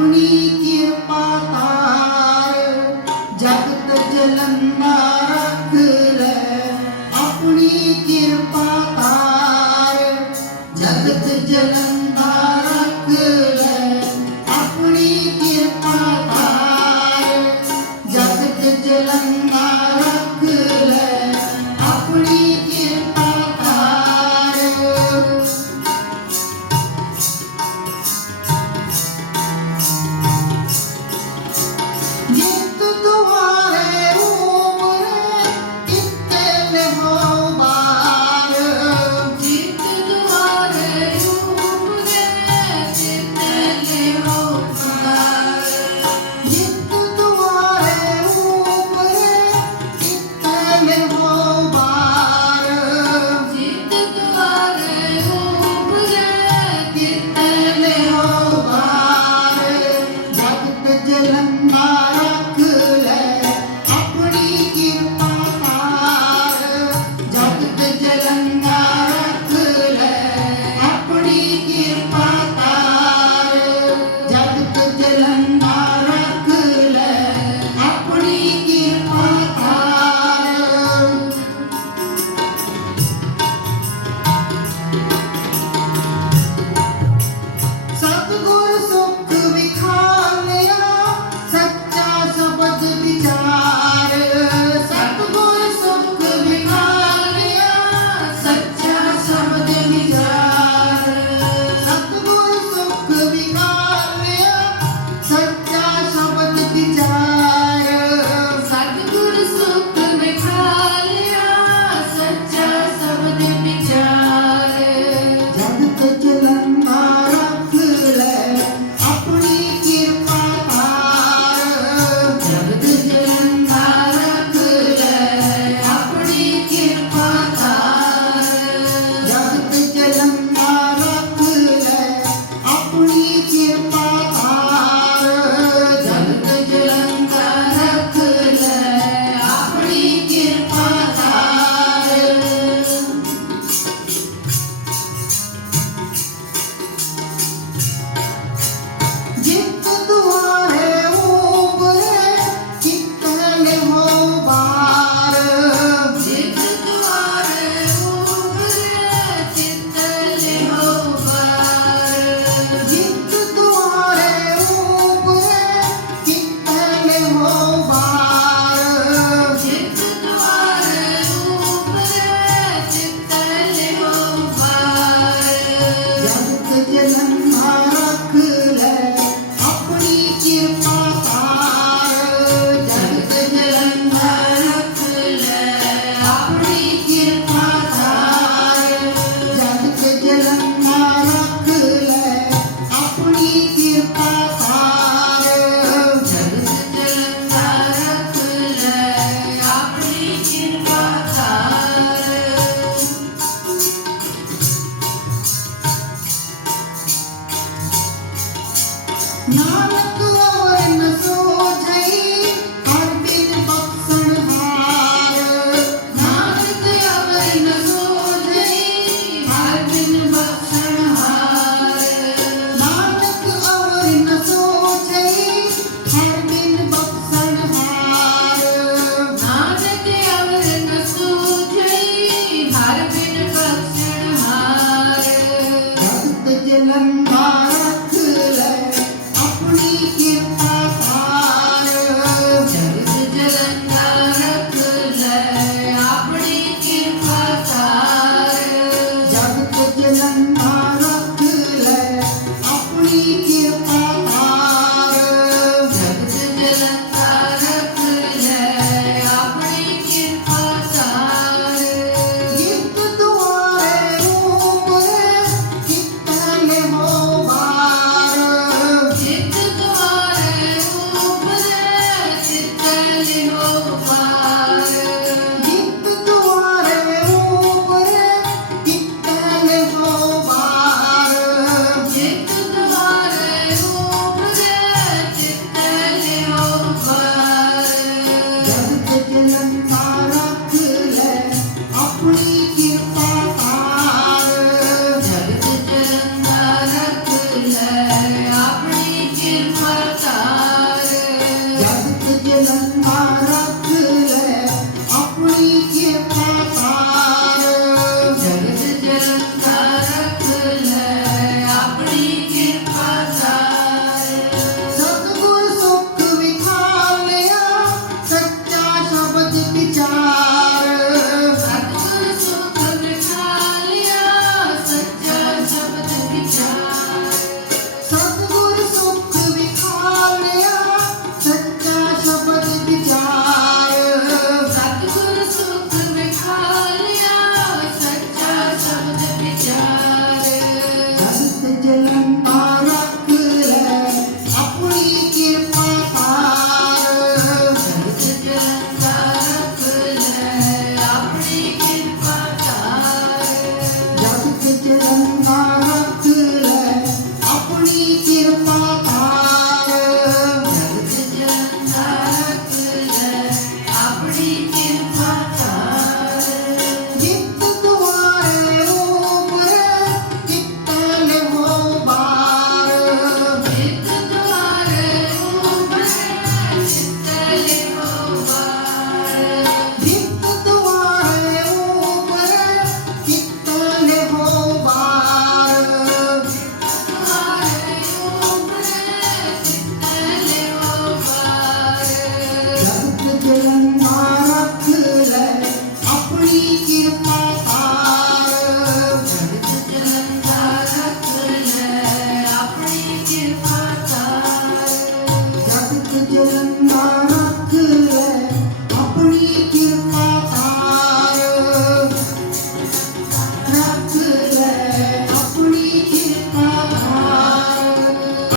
আপনি